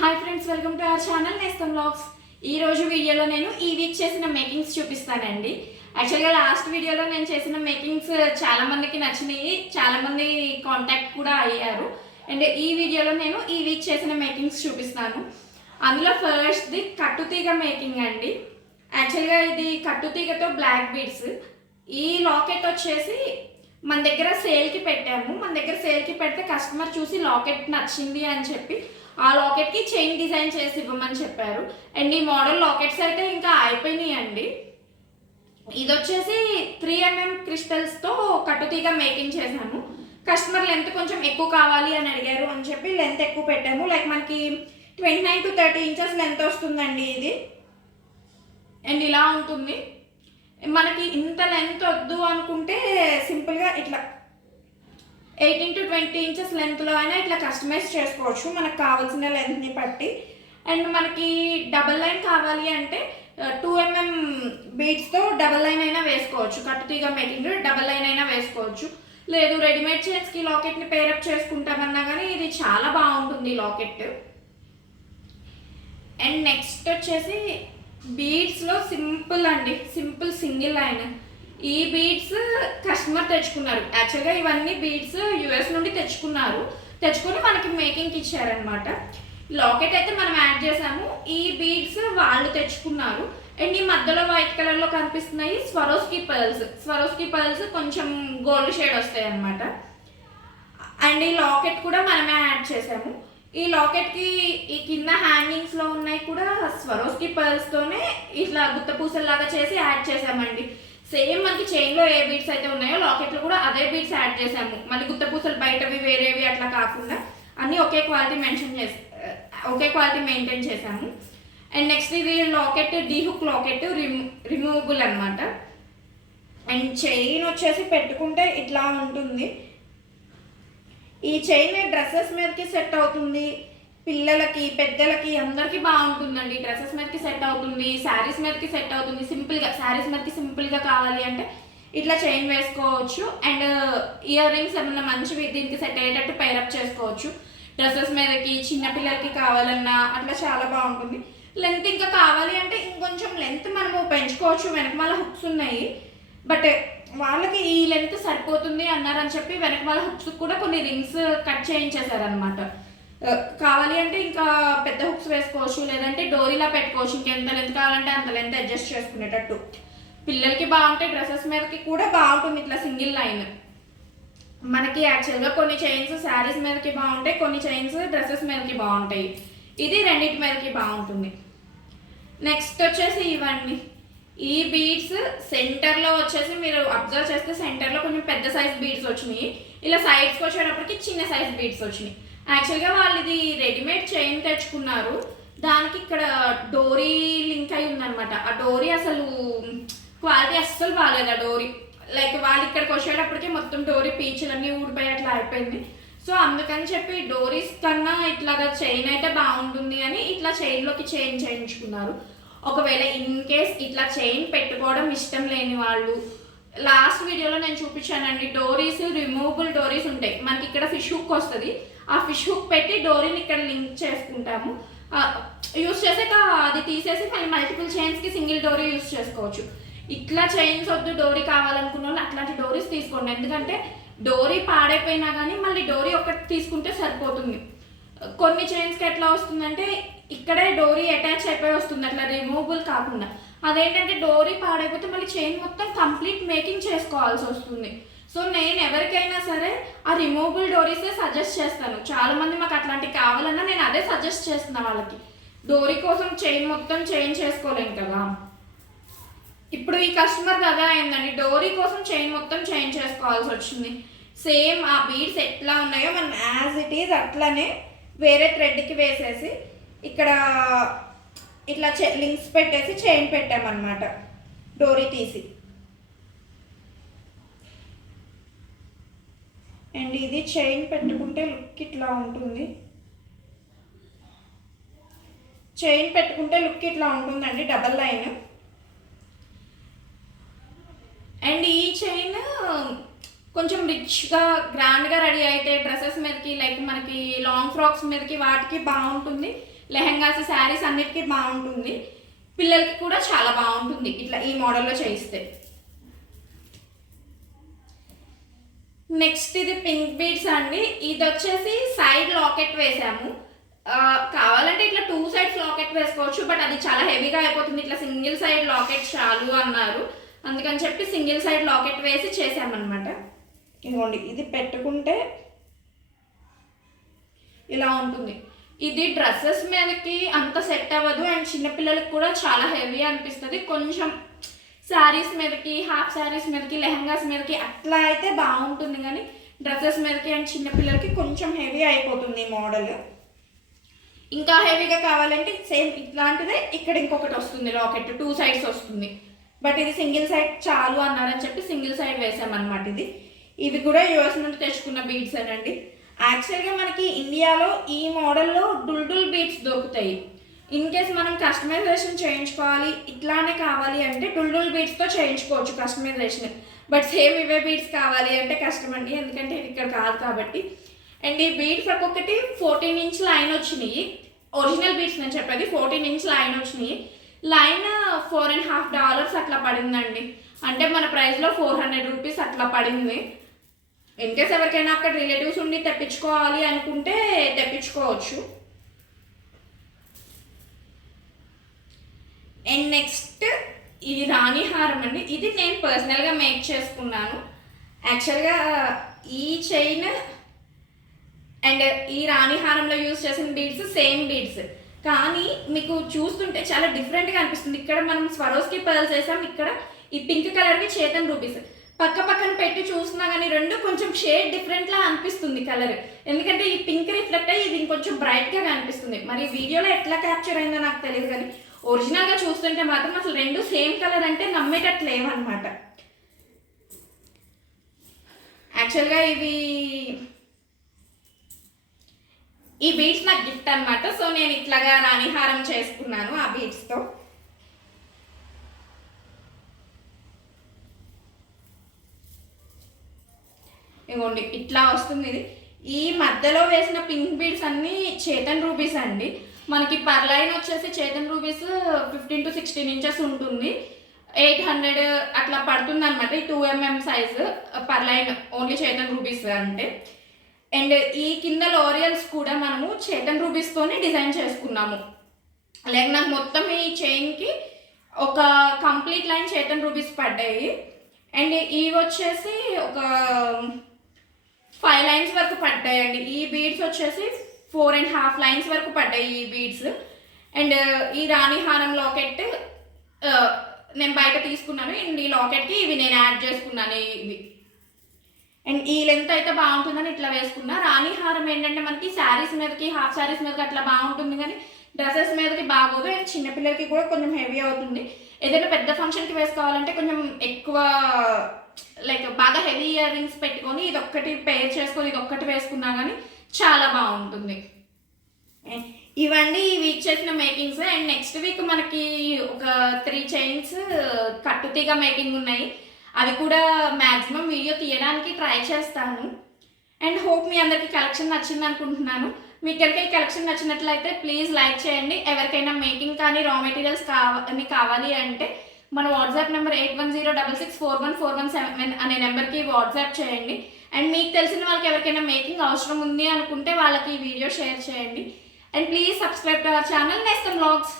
Hi friends, welcome to our channel నేస్తం vlogs. ఈ రోజు వీడియోలో నేను ఈ వీక్ చేసిన మేకింగ్స్ చూపిస్తానండి. యాక్చువల్గా లాస్ట్ వీడియోలో నేను చేసిన మేకింగ్స్ చాలా మందికి నచ్చినాయి, చాలా మంది కాంటాక్ట్ కూడా అయ్యారు. అండ్ ఈ వీడియోలో నేను ఈ వీక్ చేసిన మేకింగ్స్ చూపిస్తాను. అందులో ఫస్ట్ది కట్టుతీగ మేకింగ్ అండి. యాక్చువల్గా ఇది కట్టుతీగతో బ్లాక్ బీడ్స్. ఈ లాకెట్ వచ్చేసి మన దగ్గర సేల్కి పెట్టాము. మన దగ్గర సేల్కి పెడితే కస్టమర్ చూసి లాకెట్ నచ్చింది అని చెప్పి ఆ లాకెట్కి చైన్ డిజైన్ చేసి ఇవ్వమని చెప్పారు. అండ్ ఈ మోడల్ లాకెట్స్ అయితే ఇంకా అయిపోయినాయి అండి. ఇది వచ్చేసి 3mm క్రిస్టల్స్తో కట్టుతీగ మేకింగ్ చేశాను. కస్టమర్ లెంత్ కొంచెం ఎక్కువ కావాలి అని అడిగారు అని చెప్పి లెంత్ ఎక్కువ పెట్టాము. లైక్ మనకి 29 to 30 inches లెంత్ వస్తుందండి ఇది. అండ్ ఇలా ఉంటుంది. మనకి ఇంత లెంత్ వద్దు అనుకుంటే సింపుల్గా ఇట్లా 18 to 20 inches లెంత్లో అయినా ఇట్లా కస్టమైజ్ చేసుకోవచ్చు మనకు కావాల్సిన లెంత్ని బట్టి. అండ్ మనకి డబల్ లైన్ కావాలి అంటే 2mm బీడ్స్తో డబల్ లైన్ అయినా వేసుకోవచ్చు. కట్టుతీగ మేకింగ్ డబల్ లైన్ అయినా వేసుకోవచ్చు. లేదు రెడీమేడ్ చైన్స్కి లాకెట్ని పేరప్ చేసుకుంటామన్నా కానీ ఇది చాలా బాగుంటుంది లాకెట్. అండ్ నెక్స్ట్ వచ్చేసి బీడ్స్లో సింపుల్ అండి, సింపుల్ సింగిల్ లైన్. ఈ బీడ్స్ కస్టమర్ తెచ్చుకున్నారు. యాక్చువల్గా ఇవన్నీ బీడ్స్ యుఎస్ నుండి తెచ్చుకొని మనకి మేకింగ్కి ఇచ్చారనమాట. లాకెట్ అయితే మనం యాడ్ చేసాము, ఈ బీడ్స్ వాళ్ళు తెచ్చుకున్నారు. అండ్ ఈ మధ్యలో వైట్ కలర్లో కనిపిస్తున్నాయి స్వరోస్కి పర్ల్స్ కొంచెం గోల్డ్ షేడ్ వస్తాయి అనమాట. అండ్ ఈ లాకెట్ కూడా మనమే యాడ్ చేసాము. ఈ లాకెట్కి ఈ కింద హ్యాంగింగ్స్లో ఉన్నాయి కూడా స్వరోస్కి పర్ల్స్తోనే ఇట్లా గుత్త పూసల్లాగా చేసి యాడ్ చేసామండి. సేమ్ మనకి చైన్లో ఏ బీడ్స్ అయితే ఉన్నాయో లాకెట్లో కూడా అదే బీడ్స్ యాడ్ చేసాము. మళ్ళీ గుత్త పూసలు బయటవి వేరేవి అట్లా కాకుండా అన్నీ ఒకే క్వాలిటీ మెయింటైన్ చేసాము. అండ్ నెక్స్ట్ ఇది లాకెట్ డీహుక్ లాకెట్ రిమూవబుల్ అనమాట. అండ్ చైన్ వచ్చేసి పెట్టుకుంటే ఇట్లా ఉంటుంది. ఈ చైన్ డ్రెస్సెస్ మీదకి సెట్ అవుతుంది, పిల్లలకి పెద్దలకి అందరికీ బాగుంటుందండి. డ్రెస్సెస్ మీదకి సెట్ అవుతుంది, శారీస్ మీదకి సెట్ అవుతుంది. శారీస్ మీదకి సింపుల్గా కావాలి అంటే ఇట్లా చైన్ వేసుకోవచ్చు. అండ్ ఇయర్ రింగ్స్ ఏమన్నా మంచివి దీనికి సెట్ అయ్యేటట్టు పేరప్ చేసుకోవచ్చు. డ్రెస్సెస్ మీదకి చిన్నపిల్లలకి కావాలన్నా అట్లా చాలా బాగుంటుంది. లెంత్ ఇంకా కావాలి అంటే ఇంకొంచెం లెంత్ మనము పెంచుకోవచ్చు. వెనకమాల హుక్స్ ఉన్నాయి, బట్ వాళ్ళకి ఈ లెంత్ సరిపోతుంది అన్నారని చెప్పి వెనకమాల హుక్స్ కూడా కొన్ని రింగ్స్ కట్ చేయించేశారనమాట. కావాలి అంటే ఇంకా పెద్ద హుక్స్ వేసుకోవచ్చు, లేదంటే డోరీలా పెట్టుకోవచ్చు. ఇంకెంత లెంత్ కావాలంటే అంత లెంత్ అడ్జస్ట్ చేసుకునేటట్టు. పిల్లలకి బాగుంటాయి, డ్రెస్సెస్ మీదకి కూడా బాగుంటుంది ఇట్లా సింగిల్ లైన్. మనకి యాక్చువల్గా కొన్ని చైన్స్ శారీస్ మీదకి బాగుంటాయి, కొన్ని చైన్స్ డ్రెస్సెస్ మీదకి బాగుంటాయి. ఇది రెండింటి మీదకి బాగుంటుంది. నెక్స్ట్ వచ్చేసి ఇవన్నీ ఈ బీడ్స్ సెంటర్లో వచ్చేసి మీరు అబ్జర్వ్ చేస్తే సెంటర్లో కొంచెం పెద్ద సైజ్ బీడ్స్ వచ్చినాయి. ఇలా సైడ్స్కి వచ్చేటప్పటికి చిన్న సైజ్ బీడ్స్ వచ్చినాయి. యాక్చువల్గా వాళ్ళు ఇది రెడీమేడ్ చైన్ తెచ్చుకున్నారు, దానికి ఇక్కడ డోరీ లింక్ అయి ఉందనమాట. ఆ డోరీ అసలు క్వాలిటీ అస్సలు బాగాలేదు. ఆ డోరీ లైక్ వాళ్ళు ఇక్కడికి వచ్చేటప్పటికి మొత్తం డోరీ పీచులన్నీ ఊడిపోయి అట్లా అయిపోయింది. సో అందుకని చెప్పి డోరీస్ కన్నా ఇట్లాగా చైన్ అయితే బాగుంటుంది అని ఇట్లా చైన్లోకి చైన్ చేయించుకున్నారు. ఒకవేళ ఇన్ కేస్ ఇట్లా చైన్ పెట్టుకోవడం ఇష్టం లేని వాళ్ళు, లాస్ట్ వీడియోలో నేను చూపించానండి, డోరీస్ రిమూవబుల్ డోరీస్ ఉంటాయి. మనకి ఇక్కడ ఫిష్ హుక్ వస్తుంది, ఆ ఫిష్ హుక్ పెట్టి డోరీని ఇక్కడ లింక్ చేసుకుంటాము. యూస్ చేసాక అది తీసేసి మళ్ళీ మల్టిపుల్ చైన్స్కి సింగిల్ డోరీ యూస్ చేసుకోవచ్చు. ఇట్లా చైన్స్ వద్దు డోరీ కావాలనుకున్న వాళ్ళు అట్లాంటి డోరీస్ తీసుకోండి. ఎందుకంటే డోరీ పాడైపోయినా కానీ మళ్ళీ డోరీ ఒకటి తీసుకుంటే సరిపోతుంది. కొన్ని చైన్స్కి ఎట్లా వస్తుందంటే ఇక్కడే డోరీ అటాచ్ అయిపోయి వస్తుంది, అట్లా రిమూవబుల్ కాకుండా. అదేంటంటే డోరీ పాడైపోతే మళ్ళీ చైన్ మొత్తం కంప్లీట్ మేకింగ్ చేసుకోవాల్సి వస్తుంది. సో నేను ఎవరికైనా సరే ఆ రిమూవబుల్ డోరీసే సజెస్ట్ చేస్తాను. చాలామంది మాకు అట్లాంటివి కావాలన్నా నేను అదే సజెస్ట్ చేస్తున్నా వాళ్ళకి. డోరీ కోసం చైన్ మొత్తం చేంజ్ చేసుకోలేం కదా. ఇప్పుడు ఈ కస్టమర్ అదే అయిందండి, డోరీ కోసం చైన్ మొత్తం చేంజ్ చేసుకోవాల్సి వచ్చింది. సేమ్ ఆ బీడ్స్ ఎట్లా ఉన్నాయో మనం యాజ్ ఇట్ ఈజ్ అట్లానే వేరే థ్రెడ్కి వేసేసి ఇక్కడ ఇట్లా లింక్స్ పెట్టేసి చైన్ పెట్టామన్నమాట డోరీ తీసి. అండ్ ఇది చైన్ పెట్టుకుంటే లుక్ ఇట్లా ఉంటుంది. చైన్ పెట్టుకుంటే లుక్ ఇట్లా ఉంటుందండి, డబల్ లైన్. అండ్ ఈ చైన్ కొంచెం రిచ్గా గ్రాండ్గా రెడీ అయితే డ్రెస్సెస్ మీదకి లైక్ మనకి లాంగ్ ఫ్రాక్స్ మీదకి వాటికి బాగుంటుంది. లెహెంగాస్ శారీస్ అన్నిటికీ బాగుంటుంది, పిల్లలకి కూడా చాలా బాగుంటుంది ఇట్లా ఈ మోడల్లో చేయిస్తే. నెక్స్ట్ ఇది పింక్ బీడ్స్ అండి. ఇది వచ్చేసి సైడ్ లాకెట్ వేసాము. కావాలంటే ఇట్లా 2 సైడ్స్ లాకెట్ వేసుకోవచ్చు, బట్ అది చాలా హెవీగా అయిపోతుంది, ఇట్లా సింగిల్ సైడ్ లాకెట్ చాలు అన్నారు, అందుకని చెప్పి సింగిల్ సైడ్ లాకెట్ వేసి చేసామన్నమాట. ఇదిగోండి, ఇది పెట్టుకుంటే ఇలా ఉంటుంది. ఇది డ్రెస్సెస్ మీదకి అంత సెట్ అవ్వదు అండ్ చిన్నపిల్లలకి కూడా చాలా హెవీ అనిపిస్తుంది. కొంచెం శారీస్ మీదకి, హాఫ్ శారీస్ మీదకి, లెహంగాస్ మీదకి అట్లా అయితే బాగుంటుంది, కానీ డ్రెస్సెస్ మీదకి అండ్ చిన్నపిల్లలకి కొంచెం హెవీ అయిపోతుంది ఈ మోడల్. ఇంకా హెవీగా కావాలంటే సేమ్ ఇట్లాంటిదే ఇక్కడ ఇంకొకటి వస్తుంది లాకెట్, 2 సైడ్స్ వస్తుంది, బట్ ఇది సింగిల్ సైడ్ చాలు అన్నారని చెప్పి సింగిల్ సైడ్ వేసామన్నమాట. ఇవి కూడా యూఎస్ నుండి తెచ్చుకున్న బీడ్స్ అనండి. యాక్చువల్గా మనకి ఇండియాలో ఈ మోడల్లో డుల్డుల్ బీడ్స్ దొరుకుతాయి. ఇన్ కేస్ మనం కస్టమైజేషన్ చేయించుకోవాలి ఇట్లానే కావాలి అంటే డుల్డుల్ బీడ్స్తో చేయించుకోవచ్చు కస్టమైజేషన్, బట్ సేమ్ ఇవే బీడ్స్ కావాలి అంటే కష్టం అండి, ఎందుకంటే ఇది ఇక్కడ కాదు కాబట్టి. అండ్ ఈ బీడ్స్ ఒక్కొక్కటి 14 ఇంచ్ లైన్ వచ్చినాయి, ఒరిజినల్ బీడ్స్ నేను చెప్పేది 14 ఇంచ్ లైన్ వచ్చినాయి. లైన్ $4.50 అట్లా పడిందండి, అంటే మన ప్రైస్లో 400 రూపీస్ అట్లా పడింది. ఇన్ కేస్ ఎవరికైనా అక్కడ రిలేటివ్స్ ఉండి తెప్పించుకోవాలి అనుకుంటే తెప్పించుకోవచ్చు. అండ్ నెక్స్ట్ ఇది రాణి హారం అండి. ఇది నేను పర్సనల్గా మేక్ చేసుకున్నాను. యాక్చువల్గా ఈ చైన్ అండ్ ఈ రాణి హారంలో యూజ్ చేసిన బీడ్స్ సేమ్ బీడ్స్, కానీ మీకు చూస్తుంటే చాలా డిఫరెంట్గా అనిపిస్తుంది. ఇక్కడ మనం స్వరోస్కి పర్ల్స్ వేసాం, ఇక్కడ ఈ పింక్ కలర్వి చేతన్ రూపీస్. పక్క పక్కన పెట్టి చూసినా కానీ రెండు కొంచెం షేడ్ డిఫరెంట్లా అనిపిస్తుంది కలర్, ఎందుకంటే ఈ పింక్ రిఫ్లెక్ట్ అయ్యి ఇది ఇంకొంచెం బ్రైట్గా కనిపిస్తుంది. మరి వీడియోలో ఎట్లా క్యాప్చర్ అయిందో నాకు తెలియదు, కానీ ఒరిజినల్గా చూస్తుంటే మాత్రం అసలు రెండు సేమ్ కలర్ అంటే నమ్మేటట్లు లేవన్నమాట. యాక్చువల్గా ఈ బీడ్స్ నాకు గిఫ్ట్ అనమాట, సో నేను ఇట్లాగా రాణిహారం చేసుకున్నాను ఆ బీడ్స్తో. ఇదిగోండి ఇట్లా వస్తుంది. ఇది ఈ మధ్యలో వేసిన పింక్ బీడ్స్ అన్నీ చేతన్ రూబీస్ అండి. మనకి పర్ లైన్ వచ్చేసి చేతన్ రూబీస్ 15 to 16 ఇంచెస్ ఉంటుంది, 800 అట్లా పడుతుంది అనమాట. ఈ 2mm size per line only Chetan rubies అంటే. అండ్ ఈ కింద లోరియల్స్ కూడా మనము చేతన్ రూబీస్తోనే డిజైన్ చేసుకున్నాము. లైక్ నాకు మొత్తం ఈ చైన్కి ఒక కంప్లీట్ లైన్ చేతన్ రూబీస్ పడ్డాయి. అండ్ ఇవి వచ్చేసి ఒక 5 లైన్స్ వరకు పడ్డాయండి. ఈ బీడ్స్ వచ్చేసి 4.5 లైన్స్ వరకు పడ్డాయి ఈ బీడ్స్. అండ్ ఈ రాణిహారం లాకెట్ నేను బయట తీసుకున్నాను, అండ్ ఈ లాకెట్కి ఇవి నేను యాడ్ చేసుకున్నాను ఇవి. అండ్ ఈ లెంత్ అయితే బాగుంటుందని ఇట్లా వేసుకున్నా. రాణిహారం ఏంటంటే మనకి శారీస్ మీదకి, హాఫ్ శారీస్ మీదకి అట్లా బాగుంటుంది, కానీ డ్రెస్సెస్ మీదకి బాగోదు. అండ్ చిన్నపిల్లలకి కూడా కొంచెం హెవీ అవుతుంది. ఏదైనా పెద్ద ఫంక్షన్కి వేసుకోవాలంటే కొంచెం ఎక్కువ లైక్ బాగా హెవీ ఇయర్ రింగ్స్ పెట్టుకొని ఇదొక్కటి పేర్ చేసుకొని ఇదొక్కటి వేసుకున్నా కానీ చాలా బాగుంటుంది. ఇవన్నీ ఈ వీక్ చేసిన మేకింగ్స్. అండ్ నెక్స్ట్ వీక్ మనకి ఒక 3 చైన్స్ కట్టుతీగ మేకింగ్ ఉన్నాయి, అవి కూడా మ్యాక్సిమం వీడియో తీయడానికి ట్రై చేస్తాను. అండ్ హోప్ మీ అందరికీ కలెక్షన్ నచ్చింది అనుకుంటున్నాను. మీకు కనుక ఈ కలెక్షన్ నచ్చినట్లయితే ప్లీజ్ లైక్ చేయండి. ఎవరికైనా మేకింగ్ కానీ రా మెటీరియల్స్ కావాలి అంటే మన వాట్సాప్ నెంబర్ 8106641417 అనే నెంబర్కి వాట్సాప్ చేయండి. అండ్ మీకు తెలిసిన వాళ్ళకి ఎవరికైనా మేకింగ్ అవసరం ఉంది అనుకుంటే వాళ్ళకి ఈ వీడియో షేర్ చేయండి. And please subscribe to our channel నేస్తం వ్లాగ్స్.